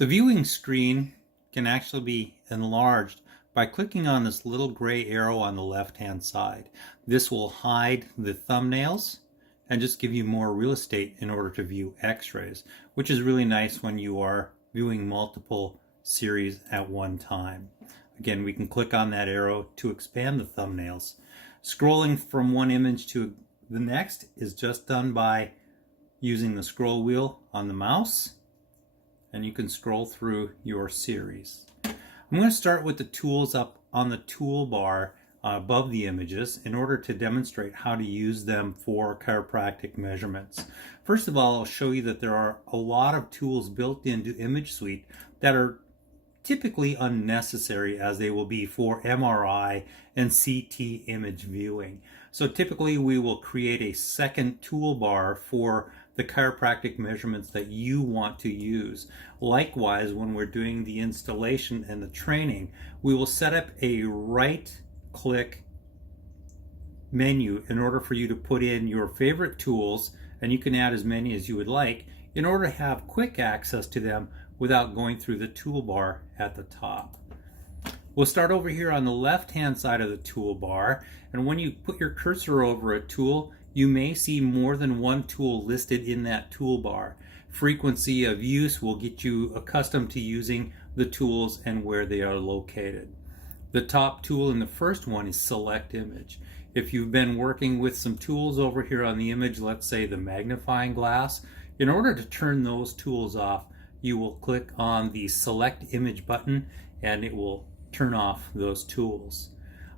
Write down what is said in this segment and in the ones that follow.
The viewing screen can actually be enlarged by clicking on this little gray arrow on the left-hand side. This will hide the thumbnails and just give you more real estate in order to view x-rays, which is really nice when you are viewing multiple series at one time. Again, we can click on that arrow to expand the thumbnails. Scrolling from one image to the next is just done by using the scroll wheel on the mouse, and you can scroll through your series. I'm going to start with the tools up on the toolbar above the images in order to demonstrate how to use them for chiropractic measurements. First of all, I'll show you that there are a lot of tools built into ImageSuite that are typically unnecessary, as they will be for MRI and CT image viewing. So typically we will create a second toolbar for the chiropractic measurements that you want to use. Likewise, when we're doing the installation and the training, we will set up a right-click menu in order for you to put in your favorite tools, and you can add as many as you would like in order to have quick access to them without going through the toolbar at the top. We'll start over here on the left-hand side of the toolbar, and when you put your cursor over a tool, you may see more than one tool listed in that toolbar. Frequency of use will get you accustomed to using the tools and where they are located. The top tool in the first one is Select Image. If you've been working with some tools over here on the image, let's say the magnifying glass, in order to turn those tools off, you will click on the Select Image button and it will turn off those tools.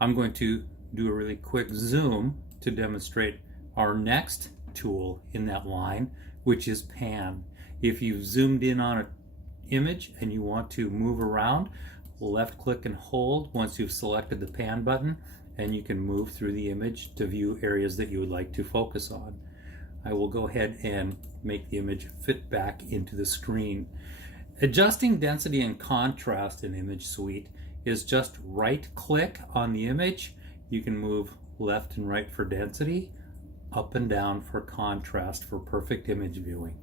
I'm going to do a really quick zoom to demonstrate our next tool in that line, which is Pan. If you've zoomed in on an image and you want to move around, left click and hold once you've selected the Pan button, and you can move through the image to view areas that you would like to focus on. I will go ahead and make the image fit back into the screen. Adjusting density and contrast in ImageSuite is just right click on the image. You can move left and right for density, up and down for contrast for perfect image viewing.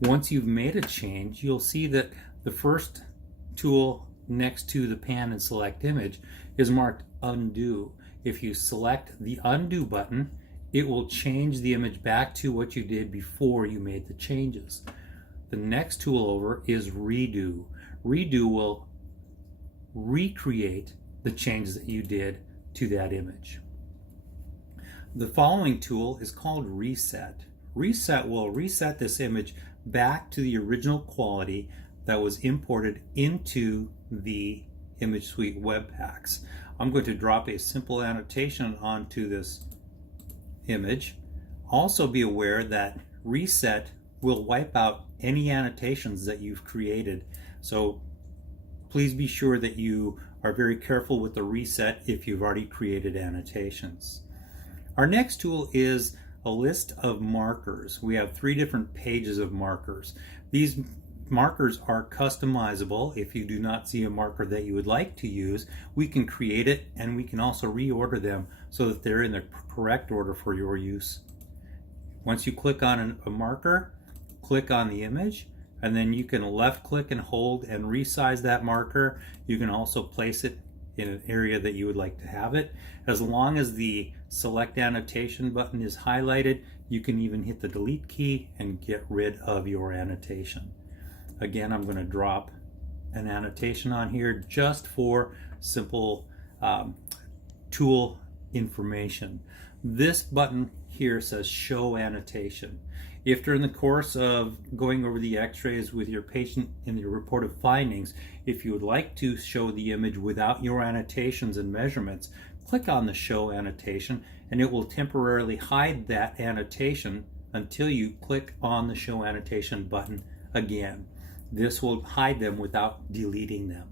Once you've made a change, you'll see that the first tool next to the Pan and Select Image is marked Undo. If you select the Undo button, it will change the image back to what you did before you made the changes. The next tool over is Redo. Redo will recreate the changes that you did to that image. The following tool is called Reset. Reset will reset this image back to the original quality that was imported into the ImageSuite web packs. I'm going to drop a simple annotation onto this image. Also be aware that Reset will wipe out any annotations that you've created. So please be sure that you are very careful with the Reset if you've already created annotations. Our next tool is a list of markers. We have 3 different pages of markers. These markers are customizable. If you do not see a marker that you would like to use, we can create it, and we can also reorder them so that they're in the correct order for your use. Once you click on a marker, click on the image, and then you can left click and hold and resize that marker. You can also place it in an area that you would like to have it. As long as the Select Annotation button is highlighted, you can even hit the delete key and get rid of your annotation. Again, I'm going to drop an annotation on here just for simple tool information. This button here says Show Annotation. If during the course of going over the x-rays with your patient in your reported findings, if you would like to show the image without your annotations and measurements, click on the Show Annotation and it will temporarily hide that annotation until you click on the Show Annotation button again. This will hide them without deleting them.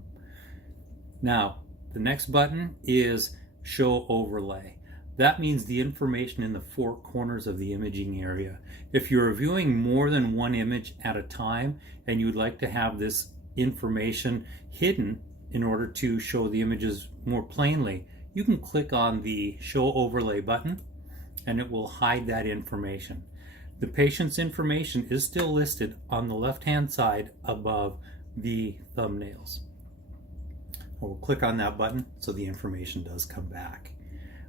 Now, the next button is Show Overlay. That means the information in the 4 corners of the imaging area. If you're viewing more than one image at a time and you'd like to have this information hidden in order to show the images more plainly, you can click on the Show Overlay button and it will hide that information. The patient's information is still listed on the left-hand side above the thumbnails. We'll click on that button so the information does come back.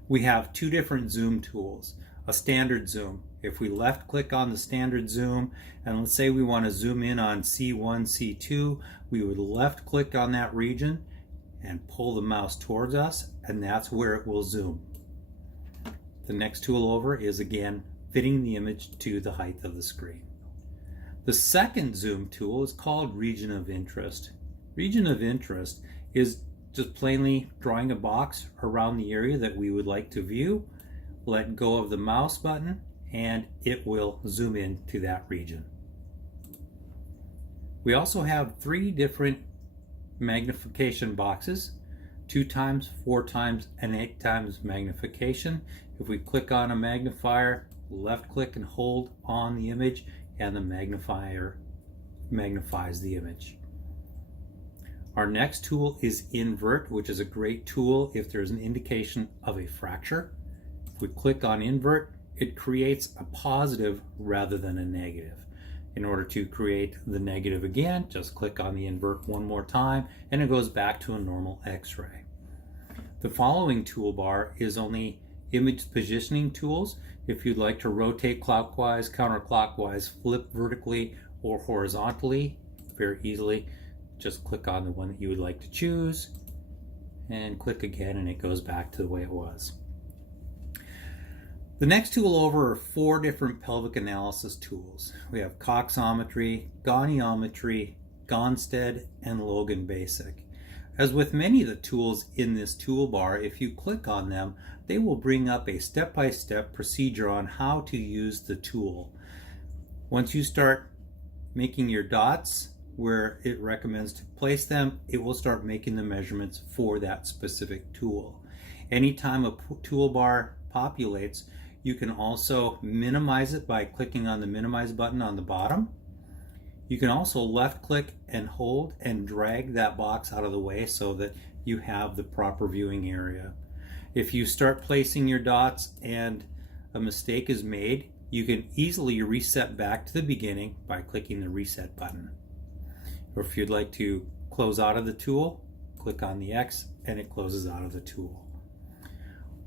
We have two different zoom tools. A standard zoom. If we left click on the standard zoom, and let's say we want to zoom in on C1, C2, we would left click on that region and pull the mouse towards us, and that's where it will zoom. The next tool over is again fitting the image to the height of the screen. The second zoom tool is called region of interest. Region of interest is just plainly drawing a box around the area that we would like to view. Let go of the mouse button and it will zoom in to that region. We also have three different magnification boxes: 2x, 4x, and 8x magnification. If we click on a magnifier, left click and hold on the image, and the magnifier magnifies the image. Our next tool is invert, which is a great tool if there's an indication of a fracture. If we click on invert, it creates a positive rather than a negative. In order to create the negative again, just click on the invert one more time and it goes back to a normal X-ray. The following toolbar is only image positioning tools. If you'd like to rotate clockwise, counterclockwise, flip vertically or horizontally very easily, just click on the one that you would like to choose and click again and it goes back to the way it was. The next tool over are four different pelvic analysis tools. We have coxometry, goniometry, Gonstead, and Logan Basic. As with many of the tools in this toolbar, if you click on them, they will bring up a step-by-step procedure on how to use the tool. Once you start making your dots where it recommends to place them, it will start making the measurements for that specific tool. Anytime a toolbar populates, you can also minimize it by clicking on the minimize button on the bottom. You can also left click and hold and drag that box out of the way so that you have the proper viewing area. If you start placing your dots and a mistake is made, you can easily reset back to the beginning by clicking the reset button. Or if you'd like to close out of the tool, click on the X and it closes out of the tool.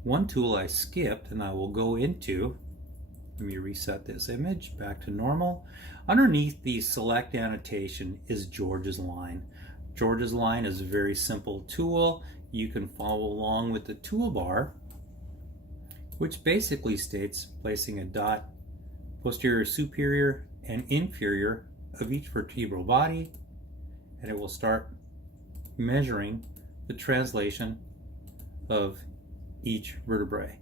One tool I skipped and I will go into, let me reset this image back to normal. Underneath the select annotation is George's line. George's line is a very simple tool. You can follow along with the toolbar, which basically states placing a dot posterior, superior, and inferior of each vertebral body, and it will start measuring the translation of each vertebrae.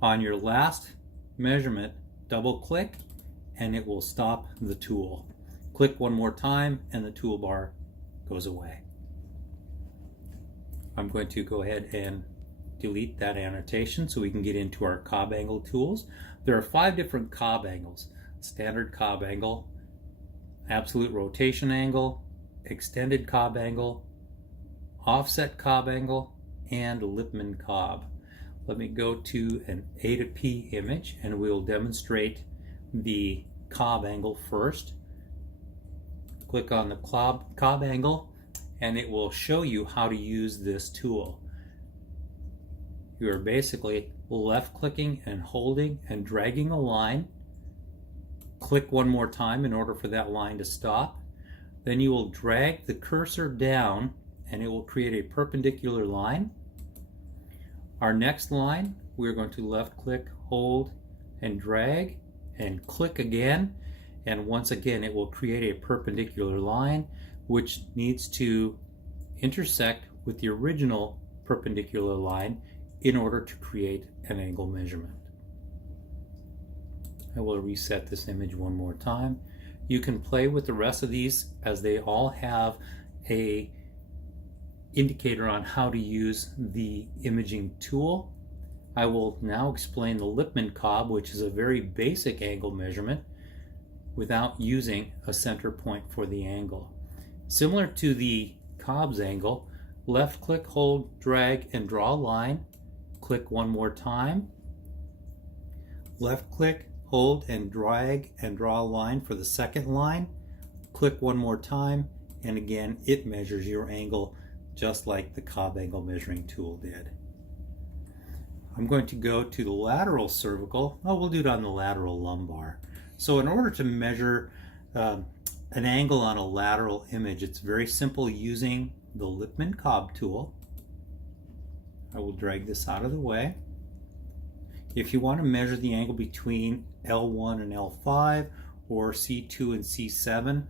On your last measurement, double click and it will stop the tool. Click one more time and the toolbar goes away. I'm going to go ahead and delete that annotation so we can get into our Cobb angle tools. There are 5 different Cobb angles: standard Cobb angle, absolute rotation angle, extended Cobb angle, offset Cobb angle, and Lippmann Cobb. Let me go to an A to P image and we'll demonstrate the Cobb angle first. Click on the Cobb angle and it will show you how to use this tool. You are basically left clicking and holding and dragging a line. Click one more time in order for that line to stop. Then you will drag the cursor down and it will create a perpendicular line. Our next line, we're going to left click, hold, and drag, and click again. And once again, it will create a perpendicular line, which needs to intersect with the original perpendicular line in order to create an angle measurement. I will reset this image one more time. You can play with the rest of these as they all have a indicator on how to use the imaging tool. I will now explain the Lippmann Cobb, which is a very basic angle measurement without using a center point for the angle. Similar to the Cobb's angle, left click, hold, drag, and draw a line. Click one more time. Left click, hold, and drag and draw a line for the second line. Click one more time And again, it measures your angle just like the Cobb angle measuring tool did. I'm going to go to the lateral cervical. Oh, we'll do it on the lateral lumbar. So in order to measure an angle on a lateral image, it's very simple using the Lippmann Cobb tool. I will drag this out of the way. If you want to measure the angle between L1 and L5 or C2 and C7,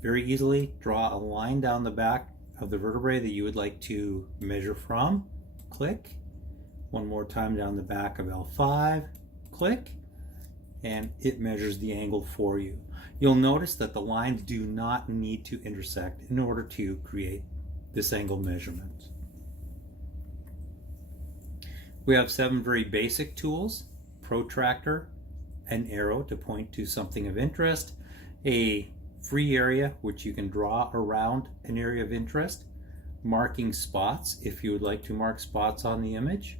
very easily draw a line down the back of the vertebrae that you would like to measure from. Click. One more time down the back of L5. Click. And it measures the angle for you. You'll notice that the lines do not need to intersect in order to create this angle measurement. We have 7 very basic tools: protractor, an arrow to point to something of interest, a free area which you can draw around an area of interest, marking spots if you would like to mark spots on the image.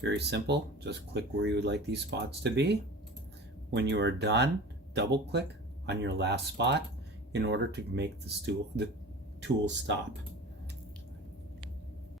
Very simple, just click where you would like these spots to be. When you are done, double click on your last spot in order to make the tool stop.